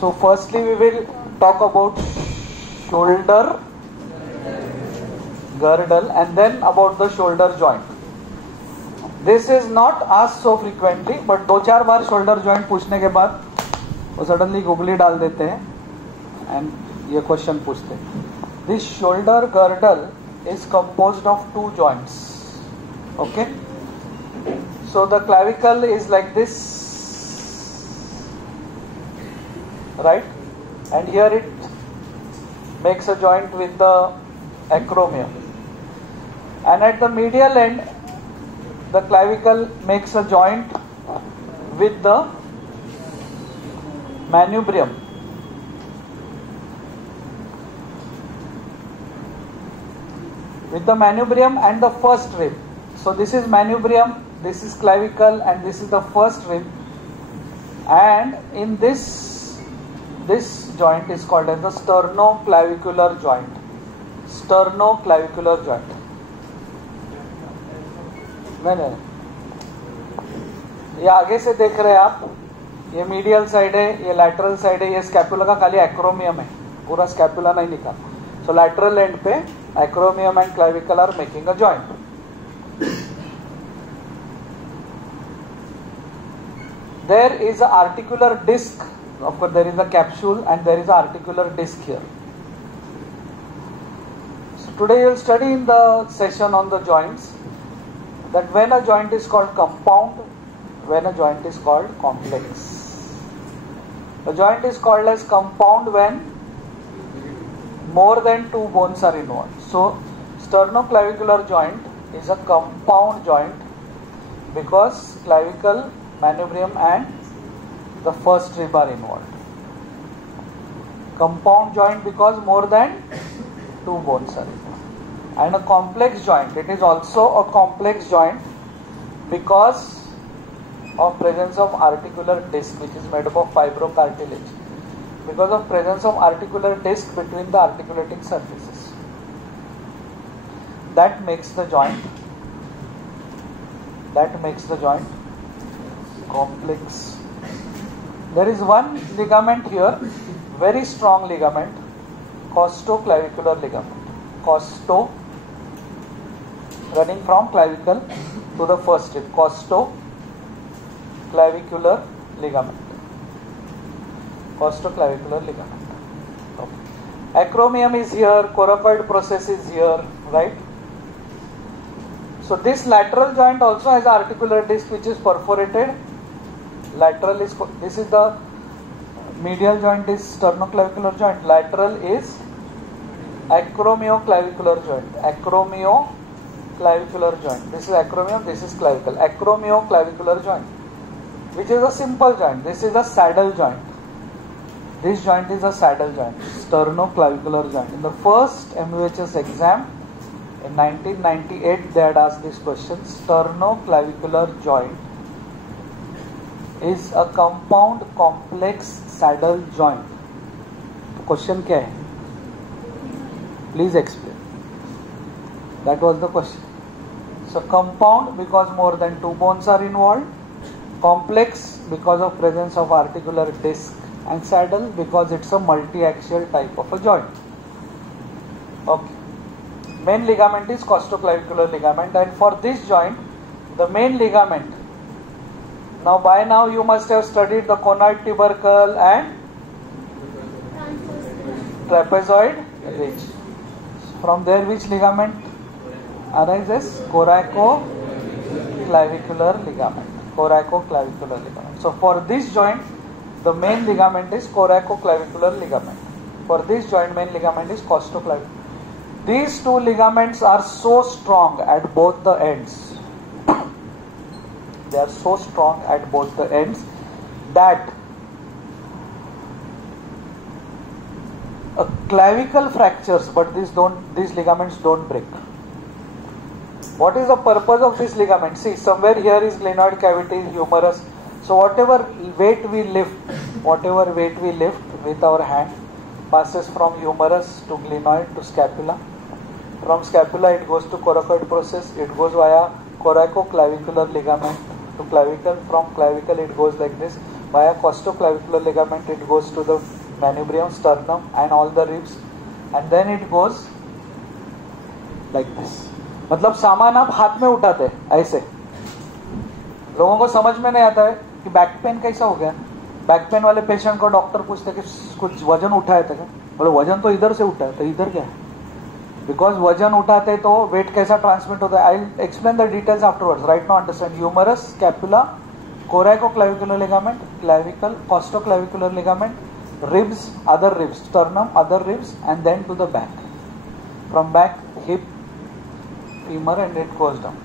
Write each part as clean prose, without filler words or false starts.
So firstly we will talk about shoulder girdle and then about the shoulder joint. This is not asked so frequently, but 2-4 bar shoulder joint पूछने के बाद वो suddenly googly डाल देते हैं and ये question पूछते हैं. This shoulder girdle is composed of 2 joints. Okay? So the clavicle is like this, right? And here it makes a joint with the acromion. And at the medial end, the clavicle makes a joint with the manubrium. With the manubrium and the first rib. So this is manubrium, this is clavicle, and this is the first rib. And in this joint is called as the sternoclavicular joint. Sternoclavicular joint. नहीं, ये आगे से देख रहे हैं आप, ये medial side है, ये लैटरल साइड है, ये स्कैपुला का खाली एक्रोमियम है, पूरा स्कैपुला नहीं निकाल. सो लैटरल एंड पे acromion and clavicle are making a joint. There is an articular disc. Of course, there is a capsule and there is an articular disc here. So today you will study in the session on the joints that when a joint is called compound, when a joint is called complex. The joint is called as compound when more than 2 bones are involved. So sternoclavicular joint is a compound joint because clavicle, manubrium and the first rib are involved. Compound joint because more than 2 bones are involved. And a complex joint, it is also a complex joint because of presence of articular disc which is made up of fibrocartilage. Because of presence of articular disc between the articulating surfaces. That makes the joint complex. There is one ligament here, very strong ligament, costoclavicular ligament. Costo, running from clavicle to the first rib. Costoclavicular ligament. Costoclavicular ligament. Okay. Acromion is here, coracoid process is here, right? So this lateral joint also has articular disc which is perforated. Lateral is, this is the medial joint is sternoclavicular joint. Lateral is acromioclavicular joint. Acromioclavicular joint. This is acromion, this is clavicle. Acromioclavicular joint, which is a simple joint. This is a saddle joint. This joint is a saddle joint, sternoclavicular joint. In the first MUHS exam in 1998, they had asked this question: sternoclavicular joint is a compound complex saddle joint. The question क्या है? Please explain. That was the question. So compound because more than 2 bones are involved, complex because of presence of articular disc, and saddle because it's a multi-axial type of a joint. Okay. Main ligament is costoclavicular ligament, and for this joint, the main ligament. Now by now you must have studied the conoid tubercle and trapezoid ridge. From there which ligament arises? Coracoclavicular ligament. Coracoclavicular ligament. So for this joint, the main ligament is coracoclavicular ligament. For this joint, main ligament is costoclavicular. These 2 ligaments are so strong at both the ends. They are so strong at both the ends that a clavicle fractures, but these ligaments don't break. What is the purpose of this ligament? See, somewhere here is glenoid cavity, humerus. So whatever weight we lift with our hand passes from humerus to glenoid to scapula. From scapula it goes to coracoid process. It goes via coracoclavicular ligament to clavicle. From clavicle it goes like this. via costoclavicular ligament it goes to the manubrium, sternum and all the ribs, and then it goes like this. मतलब सामान आप हाथ में उठाते ऐसे. लोगों को समझ में नहीं आता है कि बैक पेन कैसा हो गया. बैक पेन वाले पेशेंट को डॉक्टर पूछते कि कुछ वजन उठाए थे क्या? बोले वजन तो इधर से उठाया था, इधर क्या है? बिकॉज वजन उठाते तो वेट कैसा ट्रांसमिट होता है. I will explain the details afterwards. Right now understand humerus, scapula, coracoclavicular ligament, clavicle, costoclavicular ligament, ribs, other ribs, sternum, other ribs, and then to the back. From back, hip, femur, and it goes down.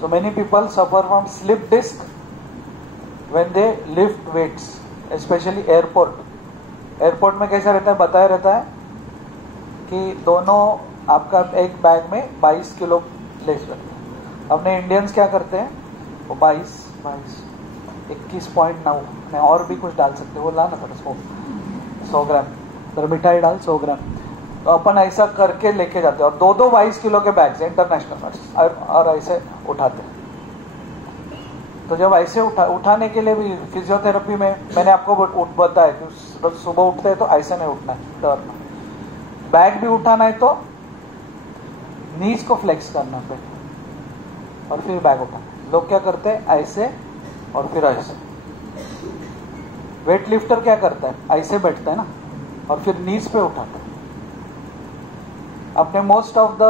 So many people suffer from slip disc when they lift weights, especially airport. Airport में कैसा रहता है, बताया रहता है कि दोनों आपका एक बैग में 22 किलो लेस रहता है. अपने इंडियंस क्या करते हैं, वो 21.9 और भी कुछ डाल सकते हो, वो लाना पड़ा 100 ग्राम, तो मिठाई डाल 100 ग्राम, तो अपन ऐसा करके लेके जाते हैं और 22 किलो के बैग्स इंटरनेशनल और ऐसे उठाते हैं. तो जब ऐसे उठाने के लिए भी फिजियोथेरेपी में मैंने आपको बताया कि सुबह उठते हैं तो ऐसे नहीं उठना है, टर्न. बैग भी उठाना है तो नीज को फ्लेक्स करना पे और फिर बैग उठाना. लोग क्या करते हैं, ऐसे और फिर ऐसे. वेट लिफ्टर क्या करता है, ऐसे बैठता है ना और फिर नीज पे उठाता है. अपने मोस्ट ऑफ द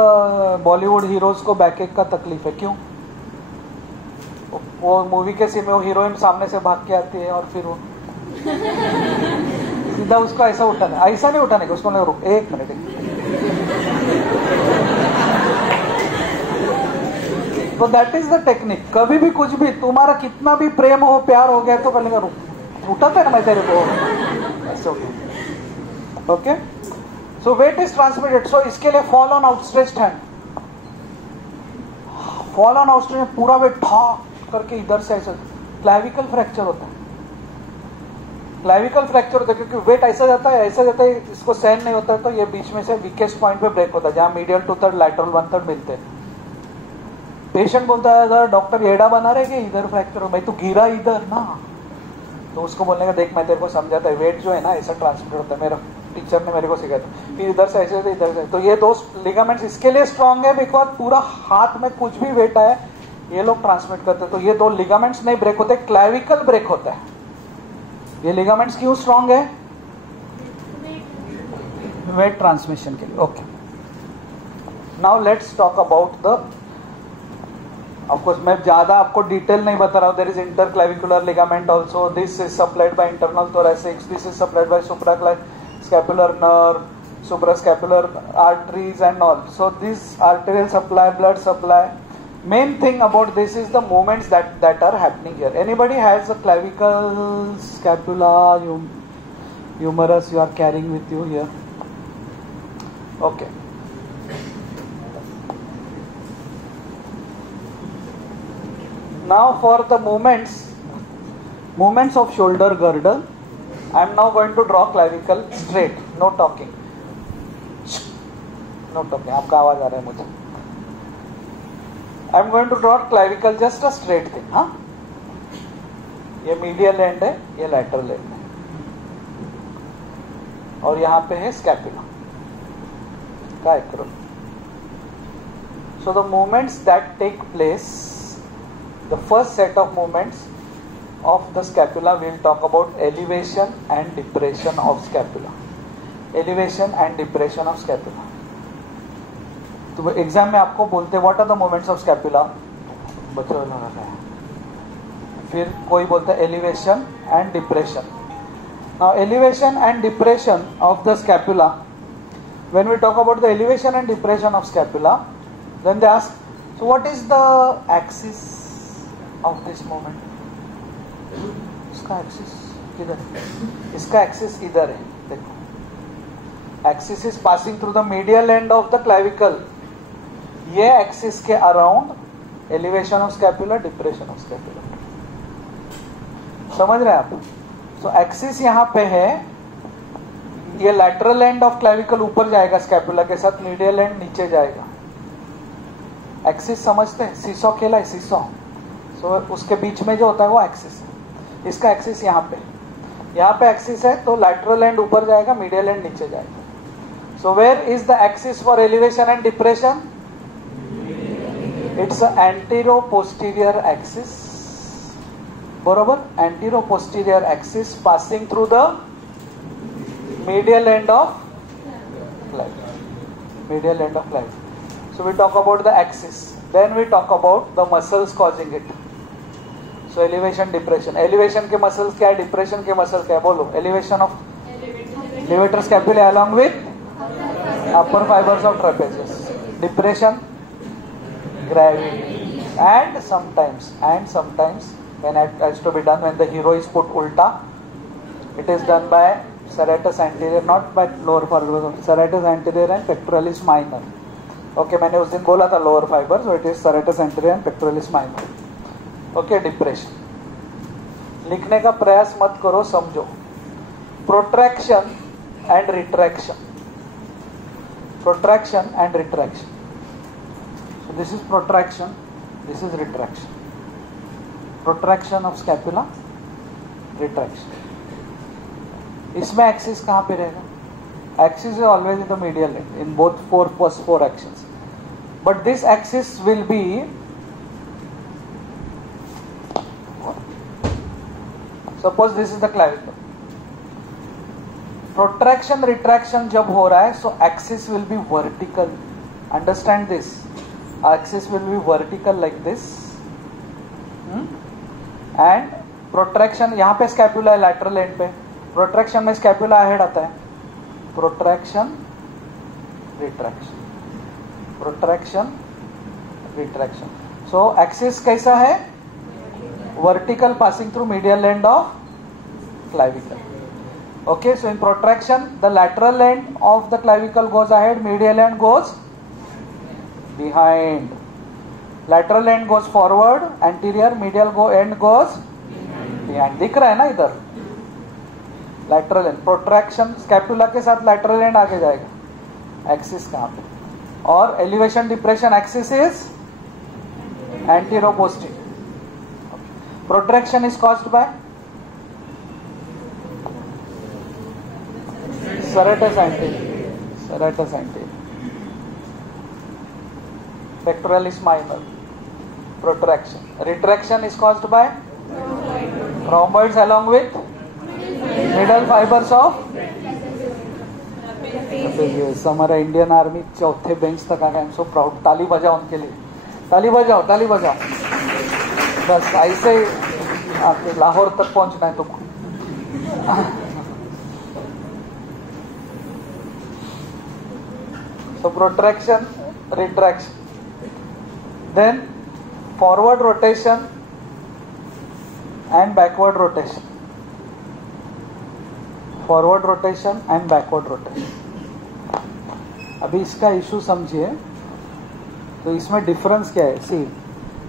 बॉलीवुड हीरोज को बैकएक का तकलीफ है. क्यों? वो मूवी के सीन में वो हीरोइन सामने से भाग के आती है और फिर वो सीधा उसको ऐसा उठाना, ऐसा नहीं उठाने का, उसको नहीं, रुक 1 मिनट. तो दैट इज द टेक्निक. कभी भी कुछ भी तुम्हारा कितना भी प्रेम हो, प्यार हो गया तो पहले उठाता है ना मैं तेरे को ऐसे. Okay, so weight is transmitted. So इसके लिए fall on outstretched hand. Fall on outstretched, पूरा वेट ठा करके इधर से ऐसा. क्लैविकल फ्रैक्चर होता है. क्लैविकल फ्रैक्चर होता है क्योंकि वेट ऐसा जाता है, ऐसा जाता है, इसको सहन नहीं होता है, तो ये बीच में से वीकेस्ट पॉइंट पे ब्रेक होता है, जहां मीडियल 2/3 लैटरल 1/3 मिलते हैं. पेशेंट बोलता है सर डॉक्टर एड़ा बना रहे कि इधर फ्रैक्चर हो. भाई तू गिरा इधर ना, तो उसको बोलने का देख मैं तेरे को समझाता है, वेट जो है ना ऐसा ट्रांसमिट होता है. मेरा टीचर ने मेरे को सिखाया था, फिर इधर से ऐसे इधर से. तो ये 2 लिगामेंट्स इसके लिए स्ट्रांग है बिकॉज पूरा हाथ में कुछ भी वेट आए ये लोग ट्रांसमिट करते हैं. तो ये 2 लिगामेंट्स नहीं ब्रेक होते, क्लैविकल ब्रेक होता है. ये लिगामेंट्स क्यों स्ट्रांग है? वेट ट्रांसमिशन के लिए. Okay, now let's talk about the, of course मैं ज्यादा आपको डिटेल नहीं बता रहा हूं. There is interclavicular ligament also. This is supplied by internal thoracics. This is supplied by suprascapular nerve, suprascapular arteries and all. So this arterial supply, blood supply. Main thing about this is the movements that are happening here. Anybody has a clavicle, scapula, humerus you are carrying with you here? Okay. Now for the movements of shoulder girdle, I am now going to draw clavicle straight. No talking. No talking. आपका आवाज आ रहा है मुझे. I am going to draw clavicle just a straight thing. हाँ, ये medial end है, ये lateral end है, और यहाँ पे है scapula का acro. So the movements that take place, the first set of movements of the scapula, we will talk about elevation and depression of scapula. Elevation and depression of scapula. तो exam में आपको बोलते हैं what are the movements of scapula, बच्चों ने फिर कोई बोलता है elevation and depression. Now elevation and depression of the scapula, when we talk about the elevation and depression of scapula, then they ask so what is the axis of this movement. इसका axis किधर है? इसका axis इधर है. देखो, axis is passing through the medial end of the clavicle. ये एक्सिस के around elevation of scapula, depression of scapula. समझ रहे हैं आप? सो एक्सिस यहां पे है, ये लैटरल एंड ऑफ क्लैविकल ऊपर जाएगा स्कैपुला के साथ, मीडियल एंड नीचे जाएगा. एक्सिस समझते हैं? सीसॉ खेला है, सीसॉ. सो उसके बीच में जो होता है वो एक्सिस है. इसका एक्सिस यहाँ पे एक्सिस है, तो लैटरल एंड ऊपर जाएगा, मीडियल एंड नीचे जाएगा. So where is the axis for elevation and depression? It's antero posterior axis. बरोबर, antero posterior axis passing through the medial end of clavicle. Medial end of clavicle. So we talk about the axis. Then we talk about the muscles causing it. So elevation, depression. Elevation के muscles क्या है? Depression के muscles क्या है? बोलो. Elevation of levator scapulae along with upper fibers of trapezius. Depression, gravity. And sometimes when it has to be done, when the hero is put ulta, it is done by serratus anterior, not by lower fibers, serratus anterior and pectoralis minor. Okay, मैंने उस दिन बोला था lower fibers, so it is serratus anterior and pectoralis minor. Okay, depression. लिखने का प्रयास मत करो, समझो. Protraction and retraction. Protraction and retraction. So this is protraction, this is retraction. Protraction of scapula, retraction. इसमें एक्सिस कहाँ पे रहेगा? Axis is always in the medial end in both four actions, but this axis will be suppose this is the clavicle. Protraction retraction जब हो रहा है, so axis will be vertical. Understand this, axis will be vertical like this, and protraction यहाँ पे scapula है lateral end पे. Protraction में scapula head आता है. Protraction retraction, protraction retraction. So axis कैसा है? Vertical passing through medial end of clavicle. Okay, so in protraction the lateral and of the clavicle goes ahead, medial and goes behind. Lateral and goes forward anterior, medial and goes behind. दिख रहा है ना इधर? Lateral and protraction, scapula के साथ lateral and आगे जाएगा. एक्सिस कहां पे? और elevation depression axis is antero posterior. Protraction is caused by serratus anterior, pectoralis minor. Protraction. Retraction is caused by rhomboids along with middle fibers of trapezius. हमारा Indian army चौथे बेंच तक आ गया. I am so proud. ताली बजाओ उनके लिए, ताली बजाओ, ताली बजाओ. बस ऐसे आपके लाहौर तक पहुंचना है तुमको. So protraction, retraction, then forward rotation and backward rotation. Forward rotation and backward rotation. अभी इसका इशू समझिए. तो इसमें डिफरेंस क्या है? See,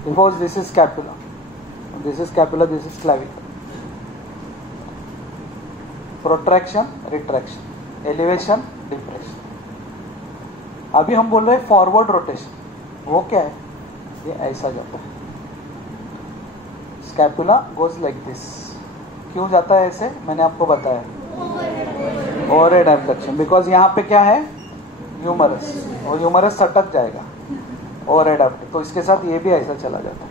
because this is scapula, this is scapula, this is clavicle. Protraction, retraction, elevation, depression. अभी हम बोल रहे हैं फॉरवर्ड रोटेशन. वो क्या है? ये ऐसा जाता है. Scapula goes like this. क्यों जाता है ऐसे? मैंने आपको बताया, ओवरहेड एब्डक्शन. बिकॉज यहाँ पे क्या है? ह्यूमरस, और ह्यूमरस सटक जाएगा ओवरहेड एब्डक्शन, तो इसके साथ ये भी ऐसा चला जाता है.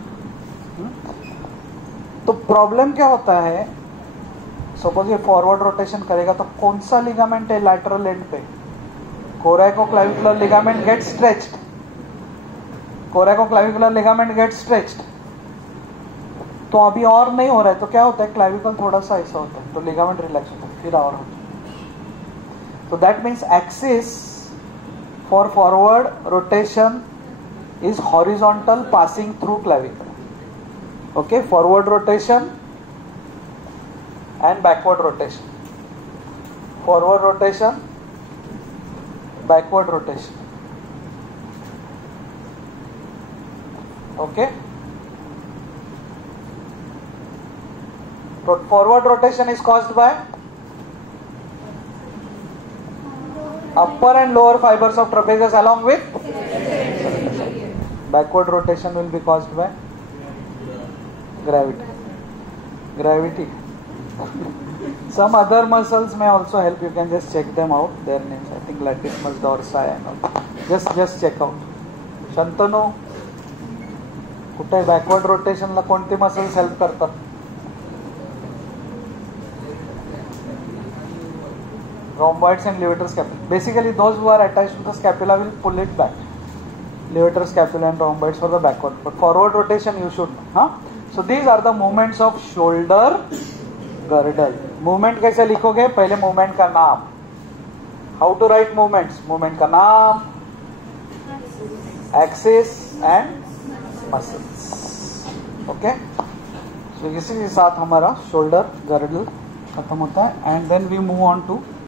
तो प्रॉब्लम क्या होता है? सपोज ये फॉरवर्ड रोटेशन करेगा तो कौन सा लिगामेंट है लैटरल एंड पे? Coracoclavicular ligament gets stretched. Coracoclavicular ligament gets stretched. तो अभी और नहीं हो रहा है, तो क्या होता है? क्लाविकल थोड़ा सा ऐसा होता है, तो लिगामेंट रिलैक्स होता है, फिर और होता है. तो that means axis for forward rotation is horizontal passing through clavicle. Okay, forward rotation and backward rotation. Forward rotation, backward rotation. Okay, forward rotation is caused by upper and lower fibers of trapezius along with backward rotation will be caused by gravity. Gravity. Some other muscles may also help. You can just check them out. Their names, I think latissimus dorsi and all. Just check out. Shantanu, कुठे बॅकवर्ड रोटेशनला कोणते muscles help करतात? Rhomboids and levator scapula. Basically, those who are attached to the scapula will pull it back. Levator scapula and rhomboids for the backward. But forward rotation you should know. Huh? So these are the movements of shoulder girdle. Movement कैसे लिखोगे? पहले movement का नाम. How to write movements? Movement का नाम, axis and muscles. Okay? So इसी के साथ हमारा shoulder girdle खत्म होता है and then we move on to